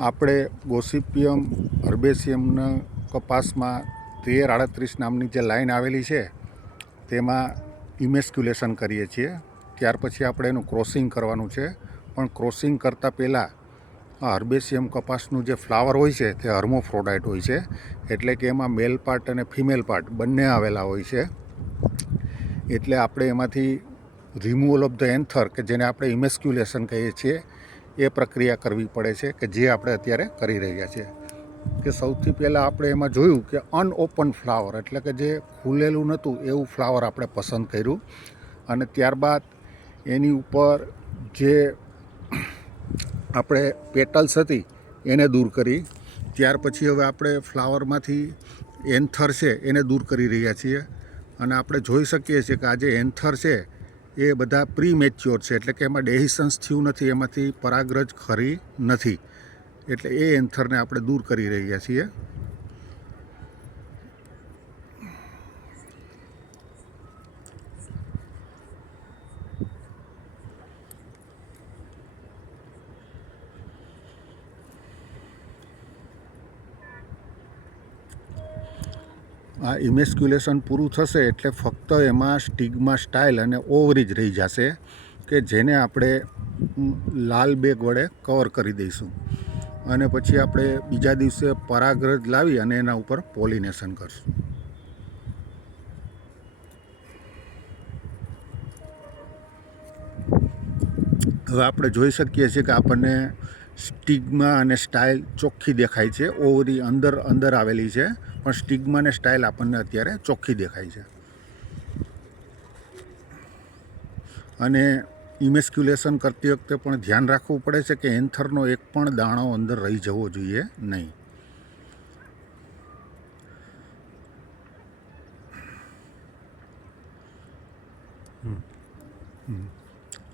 આપણે ગોસિપિયમ હર્બેસિયમના કપાસમાં 1338 નામની જે લાઈન આવેલી છે તેમાં ઇમેસ્ક્યુલેશન કરીએ છીએ. ત્યાર પછી આપણે એનું ક્રોસિંગ કરવાનું છે. પણ ક્રોસિંગ કરતાં પહેલાં આ હર્બેસિયમ કપાસનું જે ફ્લાવર હોય છે તે હર્મોફ્રોડાઇટ હોય છે, એટલે કે એમાં મેલ પાર્ટ અને ફિમેલ પાર્ટ બંને આવેલા હોય છે. એટલે આપણે એમાંથી રિમૂવલ ઓફ ધ એન્થર, કે જેને આપણે ઇમેસ્ક્યુલેશન કહીએ છીએ, એ પ્રક્રિયા કરવી પડે છે, કે જે આપણે અત્યારે કરી રહ્યા છીએ. કે સૌથી પહેલાં આપણે એમાં જોયું કે અનઓપન ફ્લાવર, એટલે કે જે ખુલેલું નહોતું એવું ફ્લાવર આપણે પસંદ કર્યું. અને ત્યારબાદ એની ઉપર જે આપણે પેટલ્સ હતી એને દૂર કરી. ત્યાર પછી હવે આપણે ફ્લાવરમાંથી એન્થર છે એને દૂર કરી રહ્યા છીએ. અને આપણે જોઈ શકીએ છીએ કે આ જે એન્થર છે એ બધા પ્રી મેચ્યોર છે, એટલે કે એમાં ડેહિસન્સ થયું નથી, એમાંથી પરાગરજ ખરી નથી. એટલે એ એન્થરને આપણે દૂર કરી રહ્યા છીએ. આ ઇમેસ્ક્યુલેશન પૂરું થશે એટલે ફક્ત એમાં સ્ટિગ્મા, સ્ટાઇલ અને ઓવરી જ રહી જશે, કે જેને આપણે લાલ બેગ વડે કવર કરી દઈશું. અને પછી આપણે બીજા દિવસે પરાગરજ લાવી અને એના ઉપર પોલિનેશન કરશું. હવે આપણે જોઈ શકીએ છીએ કે આપણને સ્ટિગ્મા અને સ્ટાઇલ ચોખ્ખી દેખાય છે. ઓવરી અંદર આવેલી છે, પણ સ્ટિગ્મા અને સ્ટાઇલ આપણને અત્યારે ચોખ્ખી દેખાય છે. અને ઇમેસ્ક્યુલેશન કરતી વખતે પણ ધ્યાન રાખવું પડે છે કે એન્થરનો એક પણ દાણો અંદર રહી જવો જોઈએ નહીં.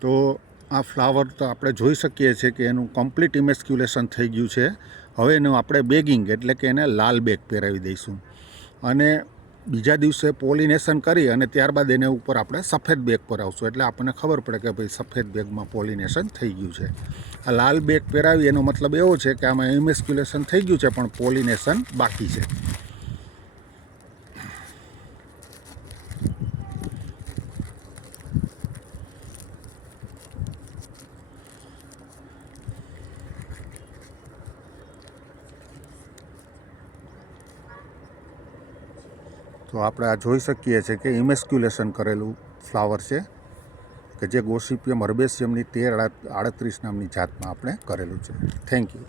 તો આ ફ્લાવર તો આપણે જોઈ શકીએ છીએ કે એનું કમ્પ્લીટ ઇમેસ્ક્યુલેશન થઈ ગયું છે. હવે એનું આપણે બેગિંગ, એટલે કે એને લાલ બેગ પહેરાવી દઈશું. અને બીજા દિવસે પોલિનેશન કરી અને ત્યારબાદ એને ઉપર આપણે સફેદ બેગ પહેરાવશું, એટલે આપણને ખબર પડે કે ભાઈ સફેદ બેગમાં પોલિનેશન થઈ ગયું છે. આ લાલ બેગ પહેરાવી એનો મતલબ એવો છે કે આમાં ઇમેસ્ક્યુલેશન થઈ ગયું છે પણ પોલિનેશન બાકી છે. તો આપણે આ જોઈ શકીએ છીએ કે ઇમેસ્ક્યુલેશન કરેલું ફ્લાવર છે, કે જે ગોસિપિયમ હર્બેસિયમની 1338 નામની જાતમાં આપણે કરેલું છે. Thank you.